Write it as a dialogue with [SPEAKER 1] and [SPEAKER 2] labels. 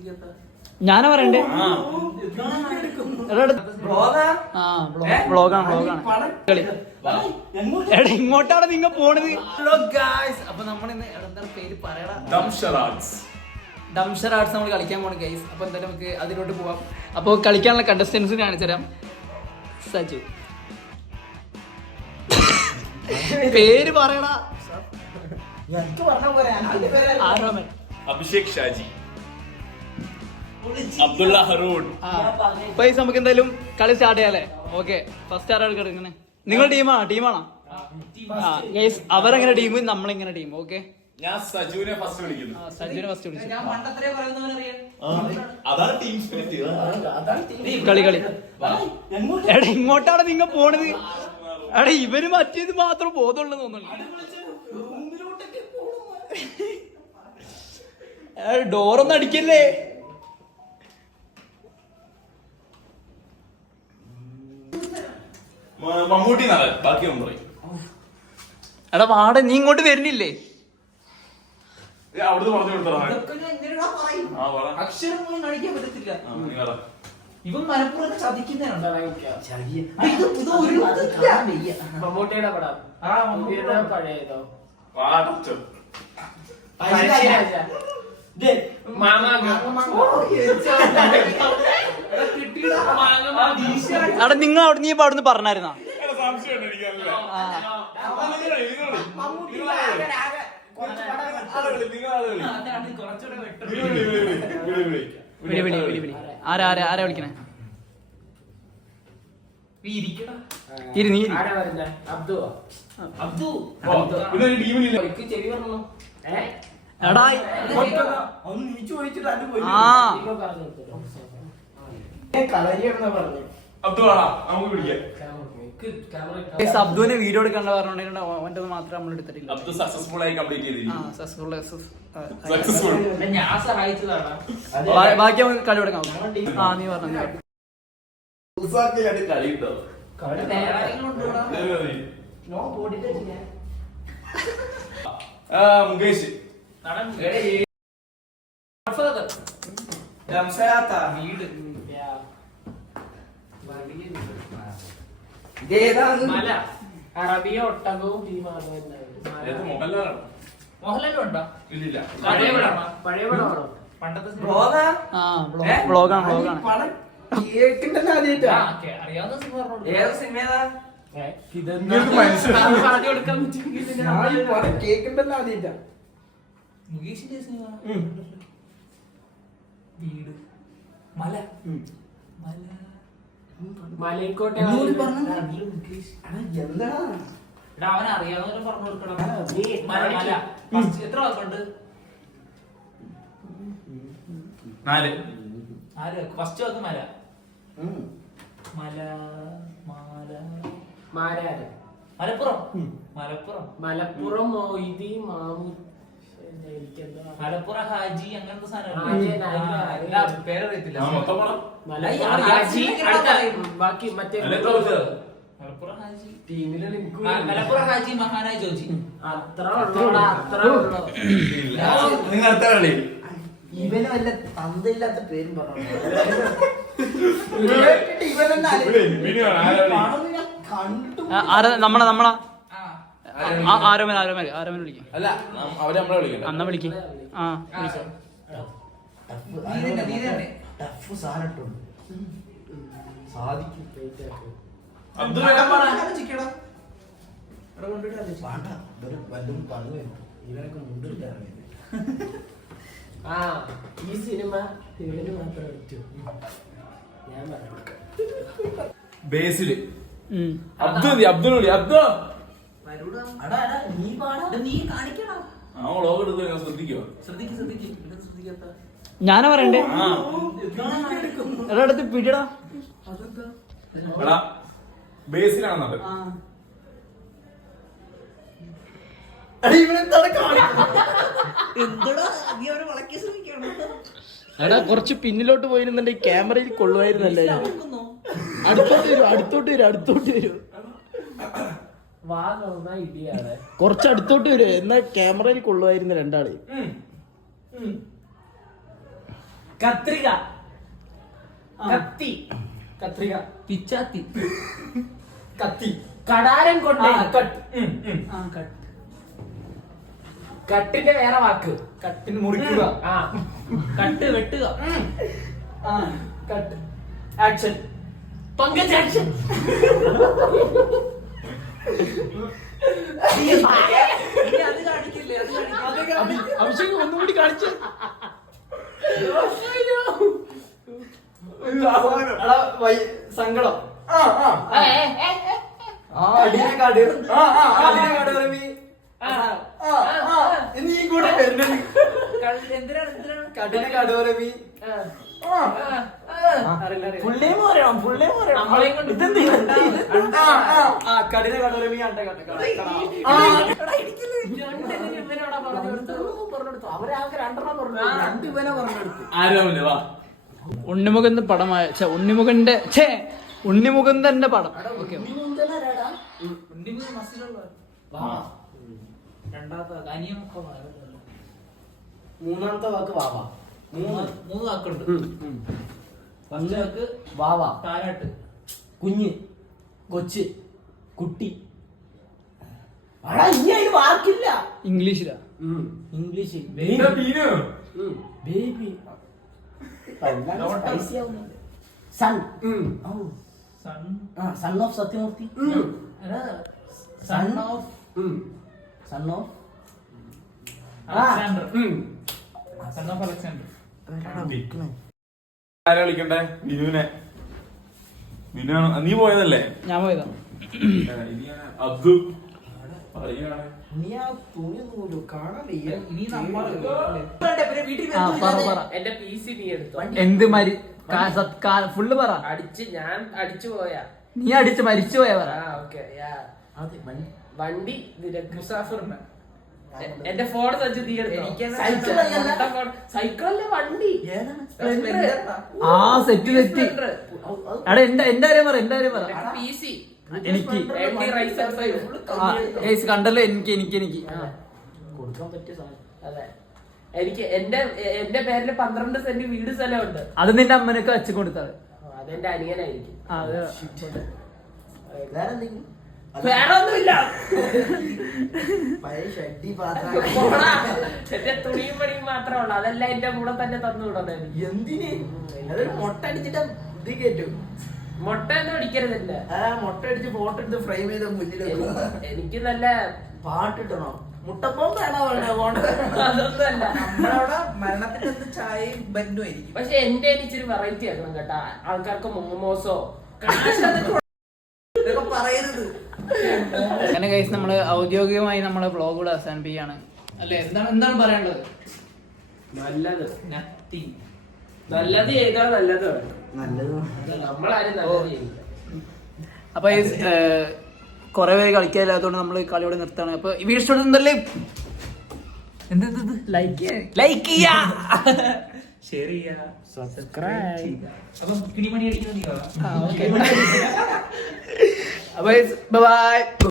[SPEAKER 1] ഞാനാ പറയണ്ടേ? എടാ ഇങ്ങോട്ടാണ് നിങ്ങ പോണത്. അപ്പൊ നമ്മളിന്ന് പേര് പറയണ ഡംഷർ ആർട്സ് നമ്മൾ കളിക്കാൻ പോണ ഗൈസ്. അപ്പൊ എന്തായാലും നമുക്ക് അതിലോട്ട് പോവാം. അപ്പൊ കളിക്കാനുള്ള കണ്ടസ്റ്റൻസിന് കാണിച്ചു തരാം. സജു പേര് പറയടാ. ആരോമൻ,
[SPEAKER 2] അഭിഷേക് ഷാജി, അബ്ദുള്ള ഹറൂൺ.
[SPEAKER 1] പൈസ നമുക്ക് എന്തായാലും കളി സ്റ്റാർട്ട് ചെയ്യാല്ലേ? ഓക്കെ, ഫസ്റ്റ് ആരാൾ കിടക്കണേ? നിങ്ങൾ ടീമാണോ? ഗൈസ് അവരെങ്ങനെ ടീം, നമ്മളെങ്ങനെ ടീം? ഓക്കെ,
[SPEAKER 2] ഞാൻ സജുവിനെ ഫസ്റ്റ് വിളിക്കുന്നു.
[SPEAKER 1] സജുവിനെ ഫസ്റ്റ് വിളിച്ചു.
[SPEAKER 2] അതാണ് ടീം സ്പിരിറ്റ്.
[SPEAKER 1] കളി എടാ ഇങ്ങോട്ടാണ് നിങ്ങ പോണത്. എടാ ഇവര് മറ്റേത് മാത്രം ബോധമുള്ളൂ തോന്നുന്നു. ഡോറൊന്നും അടിക്കല്ലേ.
[SPEAKER 2] മമ്മൂട്ടി ബാക്കി ഒന്നും പറയും.
[SPEAKER 1] എടാ വാട, നീ ഇങ്ങോട്ട് വരുന്നില്ലേ?
[SPEAKER 2] അവിടുന്ന് പറഞ്ഞു കൊടുത്തോ.
[SPEAKER 3] ഇവൻ മലപ്പുറം ചതിക്കുന്നതിനുണ്ടോ? മമ്മൂട്ടിയുടെ പടം പഴയതോ?
[SPEAKER 1] എടാ നിങ്ങൾ അവിടെ നീ അവിടുന്ന് പറഞ്ഞായിരുന്നാ? ആരാ വിളിക്കണേ? അബ്ദുവിനെ വീഡിയോ എടുക്കണ്ട പറഞ്ഞോണ്ട് അവന്റെ മാത്രം നമ്മൾ എടുത്തിട്ടില്ല.
[SPEAKER 3] ഞാൻ സഹായിച്ചതാണ്.
[SPEAKER 1] ബാക്കി നമുക്ക് കളി തുടങ്ങാം. നീ പറഞ്ഞു
[SPEAKER 2] മുകേഷ്,
[SPEAKER 3] അറബിയ ഒട്ടകവും മോഹൻലാലും ഉണ്ടോ? പഴയ പടമാണോ? പണ്ടത്തെ
[SPEAKER 1] വ്ളോഗാണ്.
[SPEAKER 3] അറിയാവുന്ന സിനിമ മുകേഷിന്റെ സിനിമ വീട് മല മലക്കോട്ടെ. അവൻ അറിയാവുന്ന പറഞ്ഞു കൊടുക്കണം. എത്ര വാക്കുണ്ട്?
[SPEAKER 2] 4.
[SPEAKER 3] ഫസ്റ്റ് വാക്ക് മല. മലപ്പുറം മൊയ്തി മാമു മലപ്പുറം ഹാജി അങ്ങനത്തെ സാധനം പേരറിയത്തില്ല. ബാക്കി മറ്റേ മലപ്പുറം ഹാജി മലപ്പുറം ഹാജി മഹാനായ ജോജി. അത്ര ഉള്ളോ?
[SPEAKER 4] ഇവന് വല്ല തന്തയില്ലാത്ത പേരും പറഞ്ഞു.
[SPEAKER 1] നമ്മളെ ആരോമൻ വിളിക്കും.
[SPEAKER 2] അല്ല, അവര് നമ്മളെ വിളിക്കും.
[SPEAKER 1] അന്ന വിളിക്കും.
[SPEAKER 4] ഇവനൊക്കെ മുണ്ടില്ല.
[SPEAKER 3] ഈ സിനിമ ഇവന് മാത്രം പറ്റൂ. ഞാൻ
[SPEAKER 2] ബേസില് അബ്ദുൾ വിളി. അബ്ദു
[SPEAKER 1] ഞാനാ പറയണ്ടേ? അടുത്ത് പിടിയടാ.
[SPEAKER 2] ബേസിലാണത്.
[SPEAKER 1] എടാ കുറച്ച് പിന്നിലോട്ട് പോയിരുന്നുണ്ടെങ്കിൽ ക്യാമറയിൽ കൊള്ളുമായിരുന്നല്ലേ? അടുത്തോട്ട് വരും. കുറച്ച് അടുത്തോട്ട് വരും, എന്നാ ക്യാമറയിൽ കൊള്ളുമായിരുന്നു രണ്ടാള്.
[SPEAKER 3] കത്രിക കത്തി
[SPEAKER 1] കത്രിക
[SPEAKER 3] പിച്ചാത്തി
[SPEAKER 1] കത്തി
[SPEAKER 3] കടാരം കൊണ്ട്
[SPEAKER 1] കട്ട് കട്ട്
[SPEAKER 3] കട്ടിന്റെ വേറെ വാക്ക്
[SPEAKER 1] കട്ടിന് മുറിക്കുക
[SPEAKER 3] ആ കട്ട് വെട്ടുക
[SPEAKER 1] കട്ട് ആക്ഷൻ
[SPEAKER 3] പങ്കജ് ആക്ഷൻ അത് കാണിക്കില്ലേ
[SPEAKER 1] അഭിഷേക് ഒന്നുകൂടി കാണിച്ചു സങ്കടം കടിന കാട് കടിന കാട് പറയുമ്പോ നീ കൂടെ വരുന്നുണ്ട്
[SPEAKER 3] എന്തിനാണ്
[SPEAKER 1] കടിന കാട് പറയുമ്പോ
[SPEAKER 3] പുള്ളിയും പറയണം നമ്മളെയും കൊണ്ട്
[SPEAKER 1] കടിന കാട് പറയുമ്പോ അണ്ട
[SPEAKER 3] അവരാകെ രണ്ടെണ്ണം പറഞ്ഞു
[SPEAKER 4] രണ്ടുപേരെ പറഞ്ഞെടുത്തു.
[SPEAKER 2] ആരാമില്ല വാ.
[SPEAKER 1] ഉണ്ണിമുഖന്റെ പടമായ ഉണ്ണിമുകുന്ദന്റെ പടം ഓക്കെ
[SPEAKER 3] രണ്ടാമത്തെ അനിയമൊക്കെ
[SPEAKER 4] മൂന്നാമത്തെ വാക്ക് വാവ.
[SPEAKER 3] മൂന്ന് വാക്കുണ്ട് ഫസ്റ്റ് വാക്ക്
[SPEAKER 4] വാവ,
[SPEAKER 3] താരാട്ട്
[SPEAKER 4] കുഞ്ഞ്, കൊച്ച്, കുട്ടി. അടാ ഇനി അതിന് വാക്കില്ല.
[SPEAKER 1] ഇംഗ്ലീഷിലാ
[SPEAKER 4] ഇംഗ്ലീഷ്
[SPEAKER 2] എന്താ Meenu?
[SPEAKER 4] Baby. Son.
[SPEAKER 3] Son
[SPEAKER 4] son of Sathyamurthy.
[SPEAKER 3] Son of
[SPEAKER 4] son of
[SPEAKER 3] Alexander son of Alexander
[SPEAKER 2] ആരാ വിളിക്കണ്ടേ? ബിനുവിനെ. ബിനുവാണ്. നീ പോയതല്ലേ?
[SPEAKER 1] ഞാൻ പോയതാ
[SPEAKER 2] ഇനിയാണ് അബ്ദു പറയുകയാണ്.
[SPEAKER 4] നീ ആ തുണിയൊന്നും കാണാൻ വയ്യ.
[SPEAKER 3] ഇനി നമ്മൾ
[SPEAKER 1] പറ
[SPEAKER 5] എന്റെ PC നീ എടുത്തോ.
[SPEAKER 1] എന്ത് ഫുള്ള് പറ
[SPEAKER 5] ഞാൻ അടിച്ചു പോയാ.
[SPEAKER 1] നീ അടിച്ച് മരിച്ചു പോയ പറ
[SPEAKER 5] ഓക്കെ
[SPEAKER 4] അതെ,
[SPEAKER 5] വണ്ടി
[SPEAKER 3] മുസാഫിറിന്
[SPEAKER 5] എന്റെ ഫോൺ വെച്ച് നീ എടുത്തോ. സൈക്കിളല്ലേ വണ്ടി.
[SPEAKER 4] ഏതാണ്?
[SPEAKER 1] ആ സെറ്റ് എടാ എന്റെ കാര്യം പറ
[SPEAKER 5] PC
[SPEAKER 1] എനിക്ക്
[SPEAKER 5] MD Ryzen 5.
[SPEAKER 1] കണ്ടല്ലോ എനിക്ക്
[SPEAKER 4] കൊടുക്കാൻ പറ്റിയ സാധനം.
[SPEAKER 5] അതെ എനിക്ക് എന്റെ പേരില് 12 സെന്റ് വീട് സ്ഥലമുണ്ട്.
[SPEAKER 1] അത് നിന്റെ അമ്മനൊക്കെ വെച്ച് കൊടുത്തത്
[SPEAKER 5] അതെന്റെ അനിയനായിരിക്കും.
[SPEAKER 4] വേറെ എന്തെങ്കിലും?
[SPEAKER 5] വേറെ ഒന്നുമില്ല.
[SPEAKER 4] പഴയ ഷഡ്ഡി പാത്രം.
[SPEAKER 5] എന്റെ തുണിയും പണിയും മാത്രമേ ഉള്ളൂ. അതെല്ലാം എന്റെ കൂടെ തന്നെ തന്നു വിടണേ.
[SPEAKER 4] എന്തിന്? അതൊരു മുട്ട അടിച്ചിട്ട് ഇത് കേറ്റും.
[SPEAKER 5] മുട്ട ഒന്നും അടിക്കരുതില്ല.
[SPEAKER 4] മുട്ട അടിച്ച് ഫോട്ടോ എടുത്ത് ഫ്രെയിം ചെയ്ത മുന്നിൽ
[SPEAKER 5] എനിക്ക് നല്ല
[SPEAKER 4] പാട്ടിട്ടണോ? മുട്ടപ്പം വേണോ?
[SPEAKER 5] അതൊന്നുമല്ല.
[SPEAKER 3] നമ്മളവിടെ മരണത്തിന്റെ ചായയും ബന്നും ആയിരിക്കും.
[SPEAKER 5] പക്ഷെ എന്റെ ഇച്ചിരി വെറൈറ്റി ആക്കണം കേട്ടാ. ആൾക്കാർക്ക് മോമോസോ
[SPEAKER 4] ഇതൊക്കെ പറയരുത്.
[SPEAKER 1] അങ്ങനെ കഴിച്ച് നമ്മള് ഔദ്യോഗികമായി നമ്മള് വ്ളോഗ് കൂടെ അവസാനിപ്പിക്കുകയാണ് അല്ലെ? എന്താണ് പറയാനുള്ളത്?
[SPEAKER 5] നല്ലത് നത്തിങ്. നല്ലത് ചെയ്താൽ നല്ലത് വേണം.
[SPEAKER 4] നല്ലത്
[SPEAKER 5] നമ്മളാരും നല്ലത് ചെയ്യില്ല.
[SPEAKER 1] അപ്പൊ കൊറേ പേര് കളിക്കാനില്ലാത്തതുകൊണ്ട് നമ്മള് കളിയോടെ നിർത്താണ്. അപ്പൊ ഈ വീഡിയോ ഇഷ്ടപ്പെടുന്നല്ലേ ലൈക്ക് ചെയ്യാ
[SPEAKER 3] ഷെയർ ചെയ്യാ
[SPEAKER 4] സബ്സ്ക്രൈബ്.
[SPEAKER 3] അപ്പം കിണിമണി അടിക്കുന്ന നീ
[SPEAKER 1] അപ്പൊ ബൈ.